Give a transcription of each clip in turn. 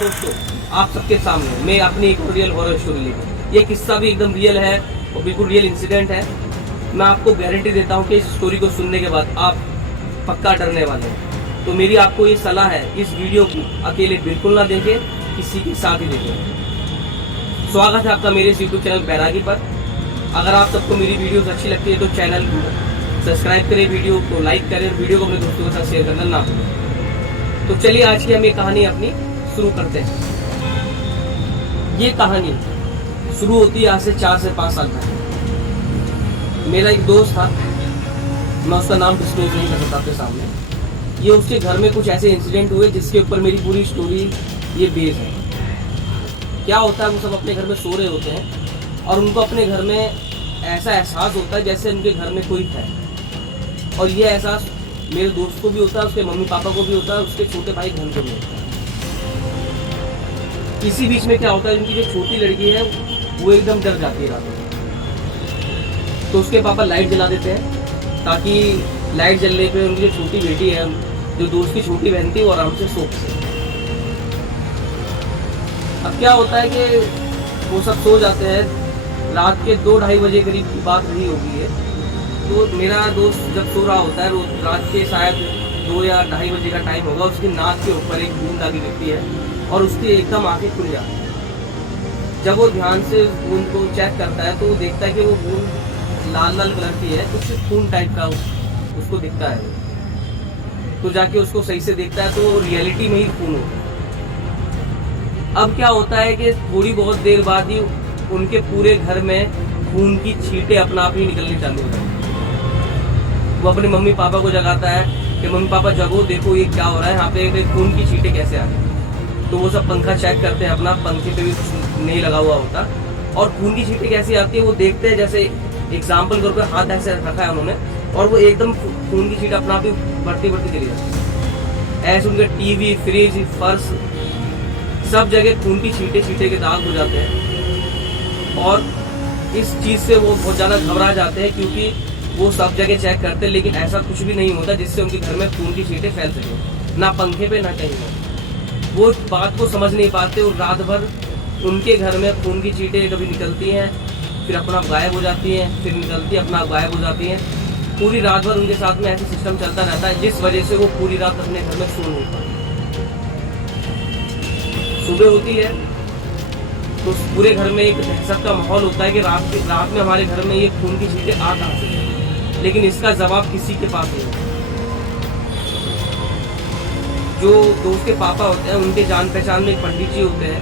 दोस्तों, आप सबके सामने मैं अपनी एक रियल हॉरर स्टोरी लेकर, ये किस्सा भी एकदम रियल है और बिल्कुल रियल इंसिडेंट है। मैं आपको गारंटी देता हूँ कि इस स्टोरी को सुनने के बाद आप पक्का डरने वाले हैं। तो मेरी आपको ये सलाह है, इस वीडियो को अकेले बिल्कुल ना देखें, किसी के साथ ही देखें। स्वागत है आपका मेरे इस यूट्यूब चैनल बैरागी पर। अगर आप सबको मेरी वीडियोस अच्छी लगती है तो चैनल को सब्सक्राइब करें, वीडियो को लाइक करें, वीडियो को अपने दोस्तों के साथ शेयर करना ना भूलें। तो चलिए आज की हम ये कहानी अपनी शुरू करते हैं। ये कहानी शुरू होती है आज से 4 से 5 साल पहले। मेरा एक दोस्त था, मैं उसका नाम डिस्क्लोज नहीं कर सकता आपके सामने। ये उसके घर में कुछ ऐसे इंसिडेंट हुए जिसके ऊपर मेरी पूरी स्टोरी ये बेस है। क्या होता है, वो सब अपने घर में सो रहे होते हैं और उनको अपने घर में ऐसा एहसास होता है जैसे उनके घर में कोई है। और ये एहसास मेरे दोस्त को भी होता है, उसके मम्मी पापा को भी होता है, उसके छोटे भाई बहन को भी होता है। इसी बीच में क्या होता है, उनकी जो छोटी लड़की है वो एकदम डर जाती है रात में। तो उसके पापा लाइट जला देते हैं ताकि लाइट जलने पे उनकी जो छोटी बेटी है, जो दोस्त की छोटी बहन थी, वो आराम से सो सके। अब क्या होता है कि वो सब सो जाते हैं। रात के 2-2:30 बजे करीब की बात रही होगी है। तो मेरा दोस्त जब सो रहा होता है, रात के शायद 2 या 2:30 बजे का टाइम होगा, उसकी नाक के ऊपर एक बूंद आगे गिरती है और उसकी एकदम आंखें खुल जाती हैं। जब वो ध्यान से बूंद को चेक करता है तो वो देखता है कि वो बूंद लाल लाल कलर की है, कुछ खून टाइप का उसको दिखता है। तो जाके उसको सही से देखता है तो रियलिटी में ही खून होता है। अब क्या होता है कि थोड़ी बहुत देर बाद ही उनके पूरे घर में खून की छींटें अपना आप ही निकलनी चालू हो जाती है। वो अपने मम्मी पापा को जगाता है कि मम्मी पापा जगो, देखो ये क्या हो रहा है, यहाँ पे खून की छींटें कैसे आ गई। तो वो सब पंखा चेक करते हैं, अपना पंखे पे भी कुछ नहीं लगा हुआ होता और खून की छींटें कैसी आती है वो देखते हैं। जैसे एग्जाम्पल के तौर पर हाथ ऐसे रखा है उन्होंने और वो एकदम खून की छींट अपना आप ही बढ़ती बढ़ती चली जाती है। ऐसे उनके टीवी, फ्रिज, फर्श, सब जगह खून की छींटे के दाग हो जाते हैं। और इस चीज़ से वो बहुत ज़्यादा घबरा जाते हैं क्योंकि वो सब जगह चेक करते हैं, लेकिन ऐसा कुछ भी नहीं होता जिससे उनके घर में खून की छींटें फैल सके, ना पंखे पे ना कहीं। वो बात को समझ नहीं पाते और रात भर उनके घर में खून की छींटें कभी निकलती हैं, फिर अपना गायब हो जाती हैं, फिर निकलती है अपना गायब हो जाती हैं। पूरी रात भर उनके साथ में ऐसा सिस्टम चलता रहता है, जिस वजह से वो पूरी रात अपने घर में सो नहीं पाते। सुबह होती है तो पूरे घर में एक दहशत का माहौल होता है कि रात में हमारे घर में ये खून की छींटें आ कहाँ से, लेकिन इसका जवाब किसी के पास नहीं होता। जो दोस्त के पापा होते हैं उनके जान पहचान में एक पंडित जी होते हैं।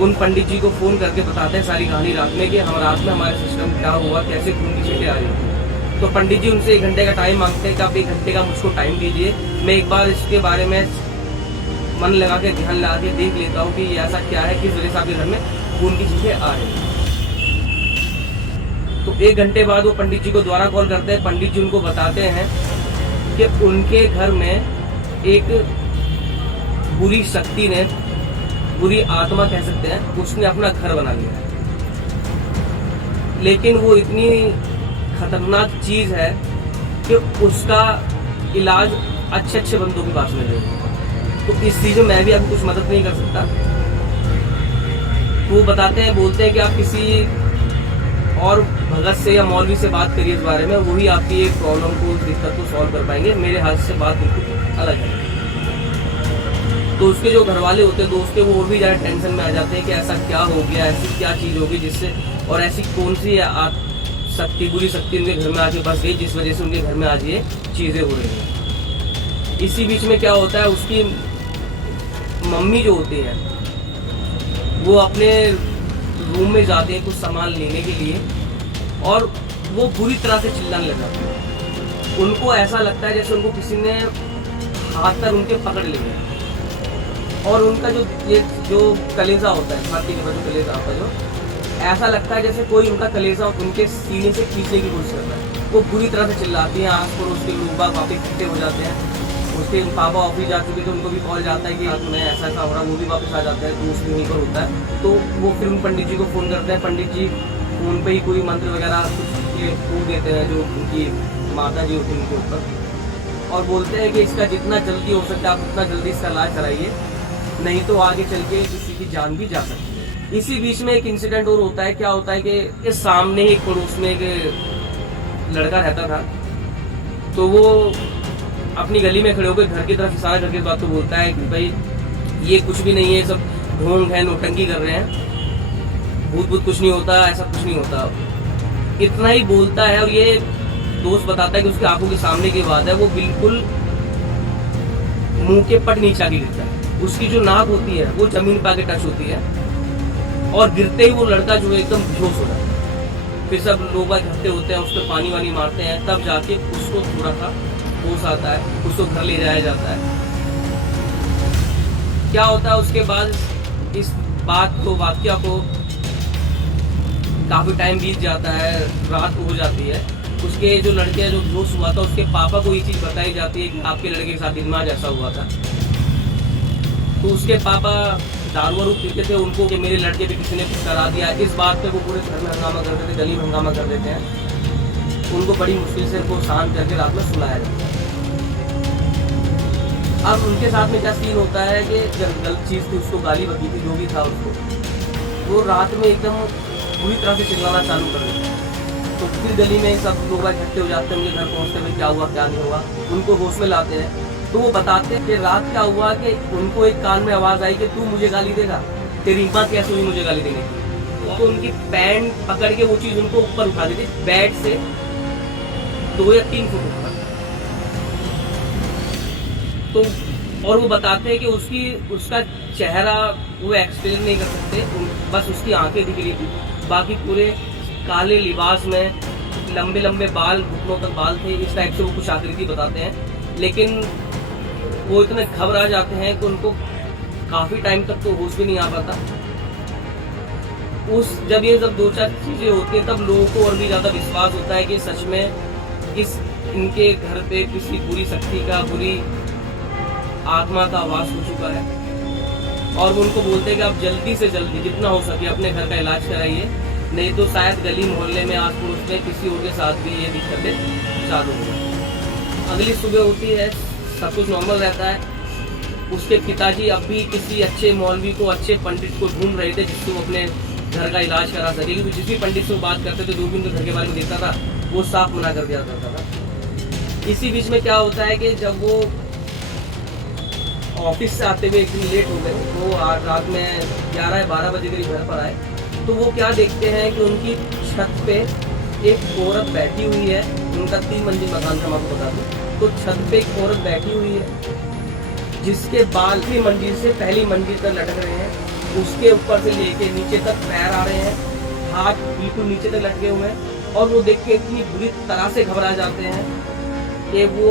उन पंडित जी को फ़ोन करके बताते हैं सारी कहानी रात में कि हम रात में हमारे सिस्टम क्या हुआ, कैसे खून की छींटें आ रही हैं। तो पंडित जी उनसे 1 घंटे का टाइम मांगते हैं कि आप 1 घंटे का मुझको टाइम दीजिए, मैं एक बार इसके बारे में मन लगा के ध्यान लगा के देख लेता हूँ कि ये ऐसा क्या है, किस वजह से आपके घर में खून की छींटें आ रही हैं। तो 1 घंटे बाद वो पंडित जी को दोबारा कॉल करते हैं। पंडित जी उनको बताते हैं कि उनके घर में एक बुरी शक्ति ने, बुरी आत्मा कह सकते हैं, उसने अपना घर बना लिया है। लेकिन वो इतनी खतरनाक चीज है कि उसका इलाज अच्छे बंदों के पास में नहीं है। तो इस चीज में मैं भी आपको कुछ मदद नहीं कर सकता। वो बताते हैं, बोलते हैं कि आप किसी और भगत से या मौलवी से बात करिए इस बारे में, वही आपकी एक प्रॉब्लम को, दिक्कत को सॉल्व कर पाएंगे। मेरे हाथ से बात बिल्कुल अलग है। तो उसके जो घर वाले होते हैं दोस्त के, वो और भी ज़्यादा टेंशन में आ जाते हैं कि ऐसा क्या हो गया, ऐसी क्या चीज़ होगी जिससे, और ऐसी कौन सी शक्ति, बुरी शक्ति उनके घर में आके बस गई जिस वजह से उनके घर में आज ये चीज़ें हो रही हैं। इसी बीच में क्या होता है, उसकी मम्मी जो होती है वो अपने रूम में जाते हैं कुछ सामान लेने के लिए और वो बुरी तरह से चिल्लाने लग जाते हैं। उनको ऐसा लगता है जैसे उनको किसी ने हाथ पर उनके पकड़ लिया और उनका जो कलेजा होता है, छाती के ऊपर जो कलेजा होता है, जो ऐसा लगता है जैसे कोई उनका कलेजा उनके सीने से खींचने की कोशिश करता है। वो बुरी तरह से चिल्लाती हैं, आस पड़ोस के लोग बाग वापस इकट्ठे हो जाते हैं। उसके पापा ऑफिस जा चुके थे, उनको भी कॉल जाता है कि रात में ऐसा ऐसा हो रहा है, वो भी वापस आ जाता है, दोस्त भी वहीं पर होता है। तो वो फिर उन पंडित जी को फ़ोन करते हैं। पंडित जी फ़ोन पे ही कोई मंत्र वगैरह कुछ ये फूक देते हैं जो उनकी माता जी होती है उनके ऊपर, और बोलते हैं कि इसका जितना जल्दी हो सकता है आप उतना जल्दी इसका इलाज कराइए। नहीं तो आगे चल के किसी की जान भी जा सकती है। इसी बीच में एक इंसिडेंट और होता है। क्या होता है कि इस सामने एक पड़ोस में एक लड़का रहता था, तो वो अपनी गली में खड़े होकर घर की तरफ इशारा करके बात तो बोलता है कि भाई ये कुछ भी नहीं है, सब ढोंग है, नौटंकी कर रहे हैं, भूत भूत कुछ नहीं होता, ऐसा कुछ नहीं होता। इतना ही बोलता है और ये दोस्त बताता है कि उसकी आंखों के सामने की बात है, वो बिल्कुल मुंह के पट नीचे आके गिरता है। उसकी जो नाक होती है वो जमीन पे आके टच होती है और गिरते ही वो लड़का जो है एकदम बेहोश हो जाता है। फिर सब लोग इकट्ठे होते हैं, उस पर पानी वानी मारते हैं, तब जाके उसको थोड़ा सा होश आता है, उसको घर ले जाया जाता है। क्या होता है उसके बाद, इस बात को, वाकया को काफी टाइम बीत जाता है, रात हो जाती है। उसके जो लड़के जो बेहोश हुआ था उसके पापा को ये चीज बताई जाती है कि आपके लड़के के साथ इनमाज ऐसा हुआ था। तो उसके पापा दारू वारू पीते थे, उनको कि मेरे लड़के पे किसी ने कुछ करा दिया। इस बात पे वो पूरे घर में हंगामा करते थे, गली में हंगामा कर देते हैं। उनको बड़ी मुश्किल से उनको शांत करके रात में सुलाया जाता है। अब उनके साथ में क्या सीन होता है कि जब गलत चीज़ थी, उसको गाली बकी थी, जो भी था उसको, वो रात में एकदम पूरी तरह से चिल्लाना चालू कर देते हैं। तो फिर गली में सब लोग इकट्ठे हो जाते हैं, उनके घर पहुँचते हैं, क्या हुआ क्या नहीं हुआ, उनको होश में लाते हैं। तो वो बताते हैं कि रात क्या हुआ कि उनको एक कान में आवाज़ आई कि तू मुझे गाली देगा, तेरी हिम्मत कैसे हुई मुझे गाली देने की। तो उनकी पैंट पकड़ के वो चीज़ उनको ऊपर उठा दी थी, बेड से 2 या 3 फुट ऊपर। तो और वो बताते हैं कि उसका चेहरा वो एक्सप्लेन नहीं कर सकते, बस उसकी आंखें दिख रही थी, बाकी पूरे काले लिबास में, लंबे लंबे बाल, घुटनों तक बाल थे, इस टाइप से वो कुछ आकृति बताते हैं। लेकिन वो इतने घबरा जाते हैं कि उनको काफी टाइम तक तो होश भी नहीं आ पाता। जब ये सब 2-4 चीजें होती हैं, तब लोगों को और भी ज्यादा विश्वास होता है कि सच में इनके घर पे किसी बुरी शक्ति का, बुरी आत्मा का वास हो चुका है। और वो उनको बोलते हैं कि आप जल्दी से जल्दी जितना हो सके अपने घर का इलाज कराइए, नहीं तो शायद गली मोहल्ले में, आस पड़ोस में किसी और के साथ भी ये दिक्कतें चालू हो जाए। अगली सुबह होती है, सब कुछ नॉर्मल रहता है। उसके पिताजी अब भी किसी अच्छे मौलवी को, अच्छे पंडित को ढूंढ रहे थे जिसको अपने घर का इलाज करा सके, क्योंकि जिस भी पंडित से बात करते थे, जो भी उनके घर के बारे में देता था, वो साफ मना कर दिया जाता था। इसी बीच में क्या होता है कि जब वो ऑफिस से आते हुए एक दिन लेट हो गए, वो आज रात में 11 या 12 बजे करीब घर पर आए, तो वो क्या देखते हैं कि उनकी छत पे एक औरत बैठी हुई है। उनका 3 मंजिल मकान था, मैं आपको बता दूं। तो छत पे एक औरत बैठी हुई है जिसके बाल 3 मंजिल से पहली मंजिल तक लटक रहे हैं, उसके ऊपर से लेके नीचे तक पैर आ रहे हैं, हाथ बिल्कुल नीचे तक लटके हुए हैं। और वो देख के इतनी बुरी तरह से घबरा जाते हैं कि वो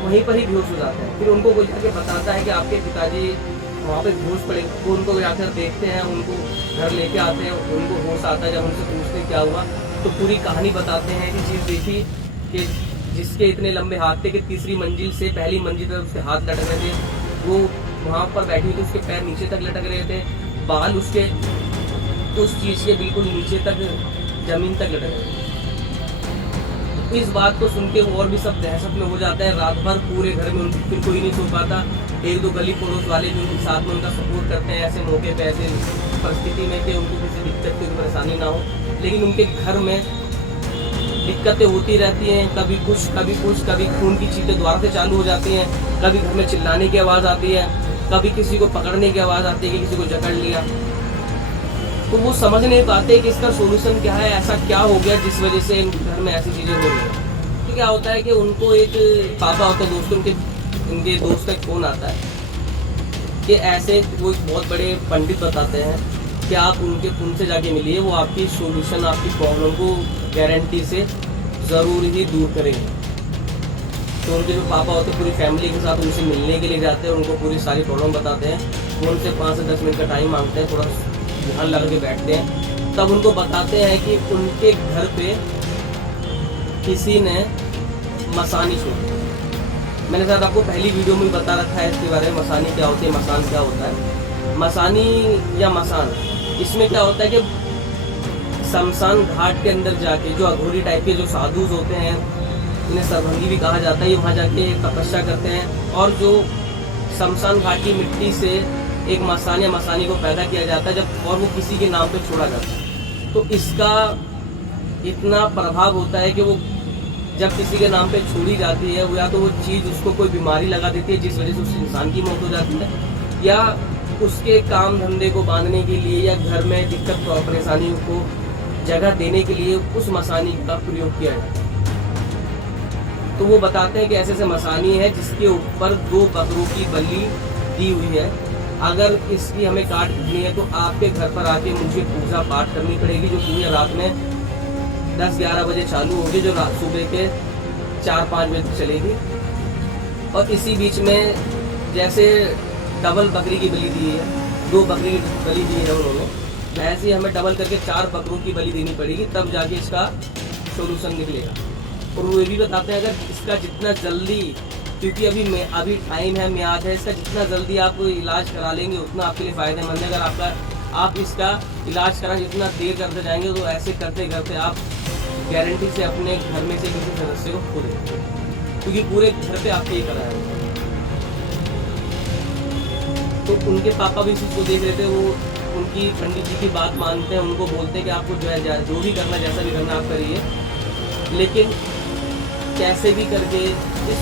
वहीं पर ही बेहोश हो जाते हैं। फिर उनको कोई जाके बताता है कि आपके पिताजी वहाँ पे बेहोश पड़े। वो उनको जाकर देखते हैं, उनको घर लेके आते हैं, उनको होश आता है। जब उनसे पूछते क्या हुआ, तो पूरी कहानी बताते हैं कि चीज़ देखी कि जिसके इतने लंबे हाथ थे कि 3री मंजिल से पहली मंजिल तक उसके हाथ लटक रहे थे, वो वहाँ पर बैठी हुई थी, उसके पैर नीचे तक लटक रहे थे, बाल उसके उस चीज़ के बिल्कुल नीचे तक, जमीन तक लटक रहे थे। इस बात को सुन के और भी सब दहशत में हो जाते हैं। रात भर पूरे घर में फिर कोई नहीं सो पाता। 1-2 गली पड़ोस वाले जो उनके साथ में उनका सपोर्ट करते हैं ऐसे मौके पे, ऐसे परिस्थिति में कि उनको किसी दिक्कत की परेशानी ना हो। लेकिन उनके घर में दिक्कतें होती रहती हैं, कभी कुछ कभी कुछ, कभी खून की चीज़ें दोबारा से चालू हो जाती हैं, कभी घर में चिल्लाने की आवाज़ आती है, कभी किसी को पकड़ने की आवाज़ आती है कि किसी को जकड़ लिया। तो वो समझ नहीं पाते कि इसका सोल्यूशन क्या है, ऐसा क्या हो गया जिस वजह से इन घर में ऐसी चीज़ें हो रही हैं। तो क्या होता है कि उनको एक पापा होता है, दोस्तों इनके दोस्त का फ़ोन आता है कि ऐसे वो एक बहुत बड़े पंडित बताते हैं कि आप उनसे जाके मिलिए, वो आपकी सोल्यूशन, आपकी प्रॉब्लम को गारंटी से ज़रूर ही दूर करेंगे। तो उनके जो पापा होते हैं पूरी फैमिली के साथ उनसे मिलने के लिए जाते हैं, उनको पूरी सारी प्रॉब्लम बताते हैं। वो उनसे 5 से 10 मिनट का टाइम मांगते हैं, थोड़ा ध्यान लगा के बैठते हैं। तब उनको बताते हैं कि उनके घर पे किसी ने मसानी छोड़ी। मैंने शायद आपको पहली वीडियो में बता रखा है इसके बारे में, मसानी क्या होती है, मसान क्या होता है। मसानी या मसान, इसमें क्या होता है कि शमशान घाट के अंदर जाके जो अघोरी टाइप के जो साधुज होते हैं, इन्हें सरभंगी भी कहा जाता है, ये वहाँ जाके तपस्या करते हैं और जो शमशान घाट की मिट्टी से एक मसान या मसानी को पैदा किया जाता है जब, और वो किसी के नाम पे छोड़ा जाता है। तो इसका इतना प्रभाव होता है कि वो जब किसी के नाम पे छोड़ी जाती है, वो या तो वो चीज़ उसको कोई बीमारी लगा देती है जिस वजह से उस इंसान की मौत हो जाती है, या उसके काम धंधे को बांधने के लिए या घर में दिक्कत परेशानियों को जगह देने के लिए उस मसानी का प्रयोग किया जाता है। तो वो बताते हैं कि ऐसे ऐसे मसानी है जिसके ऊपर 2 बकरों की बलि दी हुई है। अगर इसकी हमें काट करनी है तो आपके घर पर आके मुझे पूजा पाठ करनी पड़ेगी, जो पूरी रात में 10-11 बजे चालू होगी, जो रात सुबह के 4-5 बजे तक चलेगी। और इसी बीच में जैसे डबल बकरी की बलि दी है, 2 बकरी की बलि दी है उन्होंने, ऐसे ही हमें डबल करके 4 बकरों की बलि देनी पड़ेगी, तब जाके इसका सोल्यूशन निकलेगा। और वो ये भी बताते हैं अगर इसका जितना जल्दी, क्योंकि अभी टाइम है, म्याद है, इसका जितना जल्दी आप इलाज करा लेंगे उतना आपके लिए फ़ायदेमंद है। अगर आप इसका इलाज करा जितना देर करते जाएंगे तो ऐसे करते करते आप गारंटी से अपने घर में से किसी सदस्य को खो देंगे, क्योंकि पूरे घर पे आपके ये कराया। तो उनके पापा भी इस चीज़ को देख रहे थे, वो उनकी पंडित जी की बात मानते हैं, उनको बोलते हैं कि आपको जो भी करना, जैसा भी करना आप करिए, लेकिन कैसे भी करके इस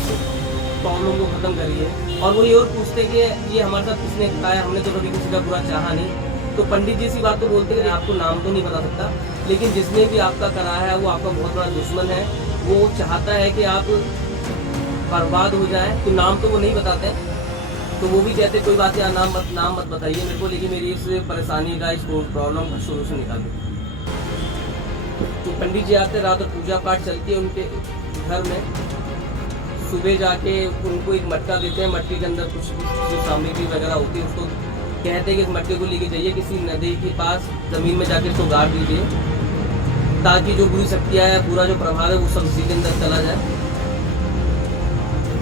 प्रॉब्लम को ख़त्म करिए। और वो ये और पूछते हैं कि ये हमारे साथ किसने कराया, हमने तो कभी किसी का बुरा चाहा नहीं। तो पंडित जी इसी बात को बोलते हैं कि आपको नाम तो नहीं बता सकता, लेकिन जिसने भी आपका कराया है वो आपका बहुत बड़ा दुश्मन है, वो चाहता है कि आप बर्बाद हो जाए। तो नाम तो वो नहीं बताते, तो वो भी कहते कोई बात नहीं, नाम मत बताइए मेरे को, लेकिन मेरी इस परेशानी का, इस प्रॉब्लम का सोल्यूशन निकाल दो। तो पंडित जी आते, रात और पूजा पाठ चलती है उनके घर में। सुबह जाके उनको एक मटका देते हैं, मटके के अंदर कुछ जो सामग्री वगैरह होती है उसको कहते हैं कि इस मटके को लेके जाइए किसी नदी के पास, ज़मीन में जाके इसको गाड़ दीजिए, ताकि जो बुरी शक्तियाँ है, पूरा जो प्रभाव है वो सब इसी के अंदर चला जाए।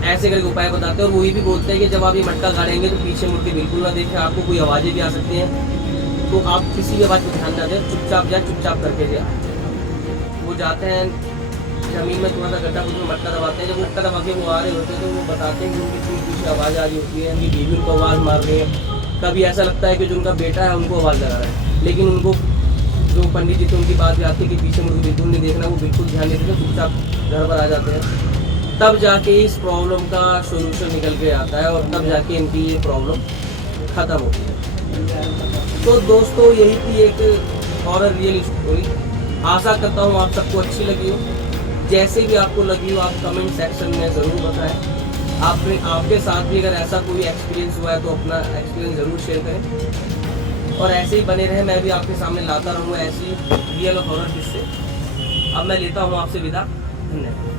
ऐसे करके उपाय बताते हैं। और वही भी बोलते हैं कि जब आप ये मटका गाड़ेंगे तो पीछे मुड़ के बिल्कुल ना देखें, आपको कोई आवाज़ें भी आ सकती हैं, तो आप किसी भी आवाज़ को ध्यान ना दें, चुपचाप जाए, चुपचाप करके जाए। वो जाते हैं ज़मीन में, थोड़ा सा गड्ढा कुछ में मटका दबाते हैं। जब मटका दबा के वो आ रहे होते हैं तो वो बताते हैं कि उनकी पीछे आवाज़ आ रही होती है, उनकी बीवी उनको आवाज़ मार रही है। कभी ऐसा लगता है कि जो उनका बेटा है उनको आवाज़ लगा रहा है, लेकिन उनको जो पंडित जी थे उनकी बात आती है कि पीछे मुझे बिल्कुल नहीं देखना, वो बिल्कुल ध्यान नहीं देते, चुपचाप घर पर आ जाते हैं। तब जाके इस प्रॉब्लम का सोल्यूशन निकल के आता है और तब जाके इनकी ये प्रॉब्लम ख़त्म होती है। तो दोस्तों यही थी एक हॉरर रियल स्टोरी। आशा करता हूँ आप सबको अच्छी लगी हो। जैसे भी आपको लगी हो आप कमेंट सेक्शन में ज़रूर बताएं। आपके साथ भी अगर ऐसा कोई एक्सपीरियंस हुआ है तो अपना एक्सपीरियंस ज़रूर शेयर करें, और ऐसे ही बने रहें। मैं भी आपके सामने लाता रहूँगा ऐसी रियल और हॉरर किस्से। अब मैं लेता हूँ आपसे विदा। धन्यवाद।